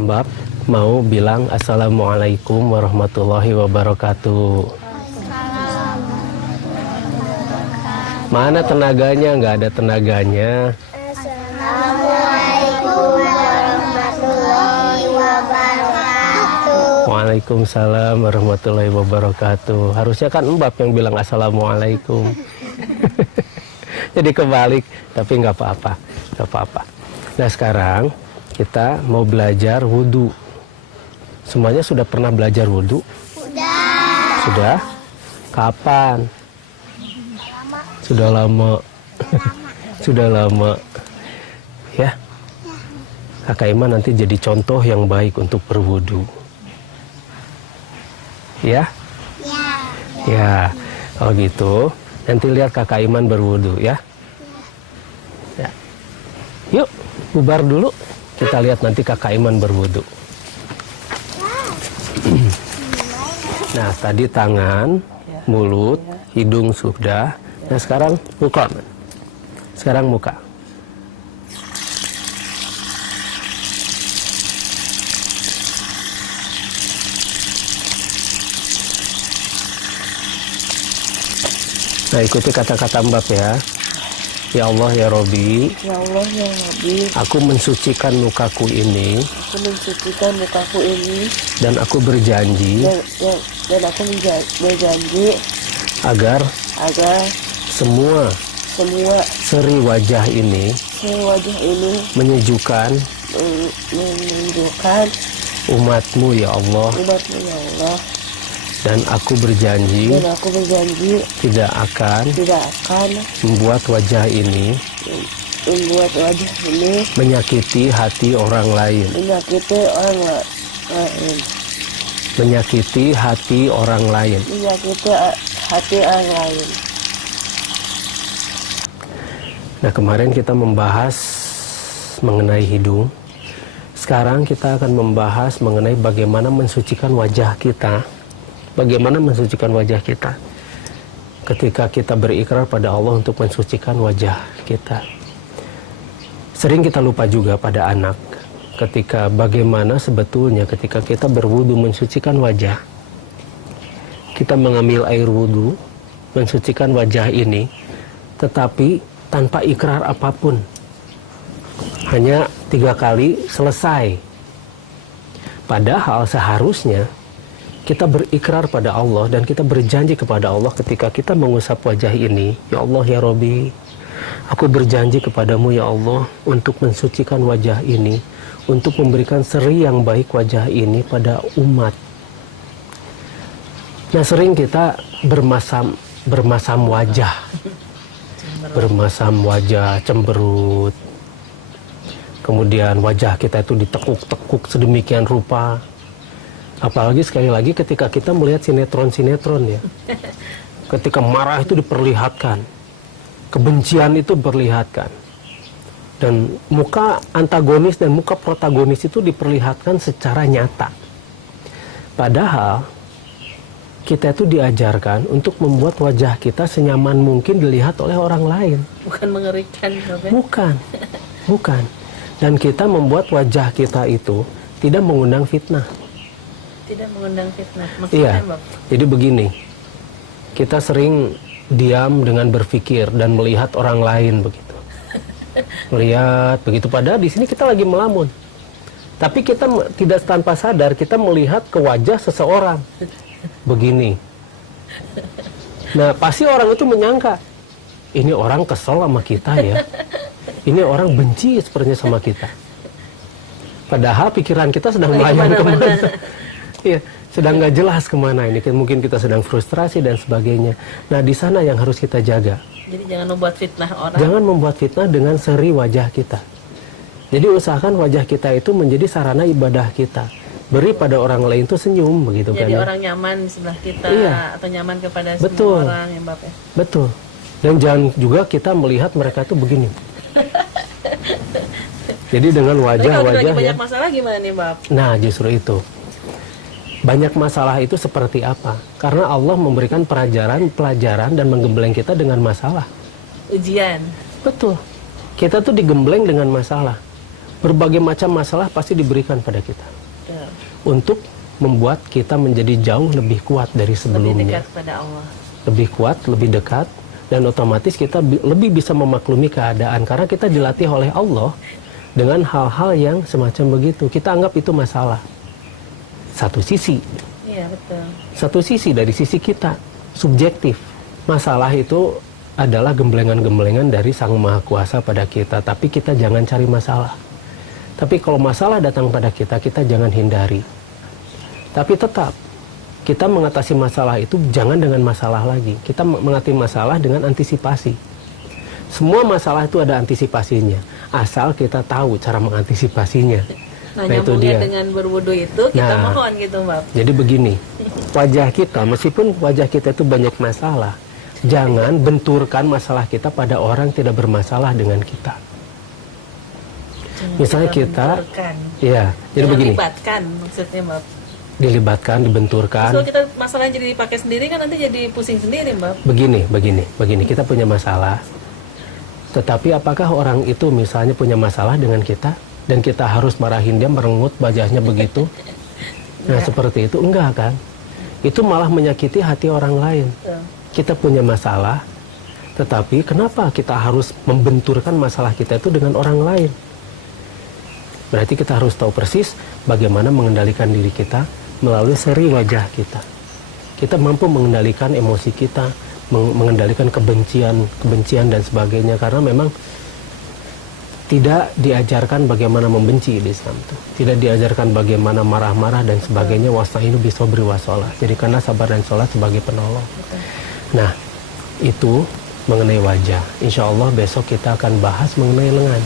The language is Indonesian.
Mbak mau bilang Assalamualaikum warahmatullahi wabarakatuh. Mana tenaganya? Nggak ada tenaganya. Assalamualaikum warahmatullahi wabarakatuh. Waalaikumsalam warahmatullahi wabarakatuh. Harusnya kan Mbak yang bilang Assalamualaikum. Jadi kebalik, tapi nggak apa-apa, nggak apa-apa. Nah sekarang kita mau belajar wudhu. Semuanya sudah pernah belajar wudhu? Sudah? Kapan? Sudah lama. Sudah lama. Ya. Kakak Iman nanti jadi contoh yang baik untuk berwudhu. Ya? Ya. Kalau gitu, nanti lihat Kakak Iman berwudhu ya. Ya. Yuk, bubar dulu. Kita lihat nanti Kakak Iman berwudhu. Nah, tadi tangan, mulut, hidung sudah. Nah, sekarang muka. Sekarang muka. Nah, ikuti kata-kata Mbak ya. Ya Allah ya Robi. Ya Allah ya Nabi, Aku mensucikan mukaku ini. aku mensucikan mukaku ini Dan aku berjanji dan aku berjanji agar agar semua semua seri wajah ini wajah ini menyejukkan menunjukkan umatmu ya Allah. umatmu ya Allah, Dan aku berjanji dan aku berjanji tidak akan tidak akan membuat wajah ini membuat wajah ini menyakiti hati orang lain. menyakiti orang lain, Menyakiti hati orang lain. menyakiti hati orang lain. Nah, kemarin kita membahas mengenai hidung. Sekarang kita akan membahas mengenai bagaimana mensucikan wajah kita. Bagaimana mensucikan wajah kita ketika kita berikrar pada Allah untuk mensucikan wajah kita. Sering kita lupa juga pada anak ketika bagaimana sebetulnya ketika kita berwudu mensucikan wajah. Kita mengambil air wudu, mensucikan wajah ini, tetapi tanpa ikrar apapun. Hanya 3 kali selesai. Padahal seharusnya kita berikrar pada Allah dan kita berjanji kepada Allah ketika kita mengusap wajah ini. Ya Allah ya Robi, aku berjanji kepadamu ya Allah untuk mensucikan wajah ini, untuk memberikan seri yang baik wajah ini pada umat. Nah, sering kita bermasam wajah. Bermasam wajah, cemberut. Kemudian wajah kita itu ditekuk-tekuk sedemikian rupa. Apalagi sekali lagi ketika kita melihat sinetron-sinetron ya. Ketika marah itu diperlihatkan. Kebencian itu diperlihatkan. Dan muka antagonis dan muka protagonis itu diperlihatkan secara nyata. Padahal kita itu diajarkan untuk membuat wajah kita senyaman mungkin dilihat oleh orang lain. Bukan mengerikan, ya? Bukan. Dan kita membuat wajah kita itu tidak mengundang fitnah. Tidak mengundang fitnah. Maksudnya, Iya. Bang? Jadi begini, kita sering diam dengan berpikir dan melihat orang lain begitu. Melihat begitu, padahal di sini kita lagi melamun. Tapi kita tidak tanpa sadar kita melihat ke wajah seseorang. Begini. Nah, pasti orang itu menyangka ini orang kesel sama kita ya. Ini orang benci sepertinya sama kita. Padahal pikiran kita sedang melayang kemana. Iya, sedang nggak jelas kemana ini. Mungkin kita sedang frustrasi dan sebagainya. Nah, di sana yang harus kita jaga. Jadi jangan membuat fitnah orang. Jangan membuat fitnah dengan seri wajah kita. Jadi usahakan wajah kita itu menjadi sarana ibadah kita. Beri pada orang lain itu senyum begitu kan. Jadi Ya? orang nyaman di sebelah kita, Iya. atau nyaman kepada Betul. semua orang ya Mbak ya. Betul. Dan jangan juga kita melihat mereka itu begini. Jadi dengan Tapi kalau kita wajah-wajah lagi ya. banyak masalah gimana nih Mbak? Nah, justru itu. Banyak masalah itu seperti apa? Karena Allah memberikan pelajaran dan menggembleng kita dengan masalah. Ujian. Betul. Kita tuh digembleng dengan masalah. Berbagai macam masalah pasti diberikan pada kita Betul. untuk membuat kita menjadi jauh lebih kuat dari Lebih sebelumnya. dekat pada Allah. Lebih kuat, lebih dekat, dan otomatis kita lebih bisa memaklumi keadaan karena kita dilatih oleh Allah dengan hal-hal yang semacam begitu. Kita anggap itu masalah. Satu sisi. Iya, betul. Satu sisi dari sisi kita, subjektif. Masalah itu adalah gemblengan-gemblengan dari Sang Maha Kuasa pada kita, tapi kita jangan cari masalah. Tapi kalau masalah datang pada kita, kita jangan hindari. Tapi tetap, kita mengatasi masalah itu jangan dengan masalah lagi. Kita mengatasi masalah dengan antisipasi. Semua masalah itu ada antisipasinya, asal kita tahu cara mengantisipasinya. Nah, Nah, itu nyambungnya dia. dengan berwudu itu kita Nah. mohon gitu, Mbak. Jadi begini, wajah kita, meskipun wajah kita itu banyak masalah, jangan benturkan masalah kita pada orang yang tidak bermasalah dengan kita. Jangan Misalnya kita, benturkan. ya, jadi Jangan begini, libatkan maksudnya, Mbak. dilibatkan, dibenturkan. Kalau kita masalahnya jadi dipakai sendiri kan nanti jadi pusing sendiri, Mbak. Begini, kita punya masalah. Tetapi apakah orang itu misalnya punya masalah dengan kita dan kita harus marahin dia, merengut wajahnya begitu? Nah, seperti itu enggak kan? Itu malah menyakiti hati orang lain. Betul. Kita punya masalah, tetapi kenapa kita harus membenturkan masalah kita itu dengan orang lain? Berarti kita harus tahu persis bagaimana mengendalikan diri kita melalui seri wajah kita. Kita mampu mengendalikan emosi kita, mengendalikan kebencian dan sebagainya, karena memang tidak diajarkan bagaimana membenci di Islam itu. Tidak diajarkan bagaimana marah-marah dan sebagainya. Wasta'inu bisobri wasolah. Jadi karena sabar dan sholat sebagai penolong. Nah, itu mengenai wajah. Insya Allah besok kita akan bahas mengenai lengan.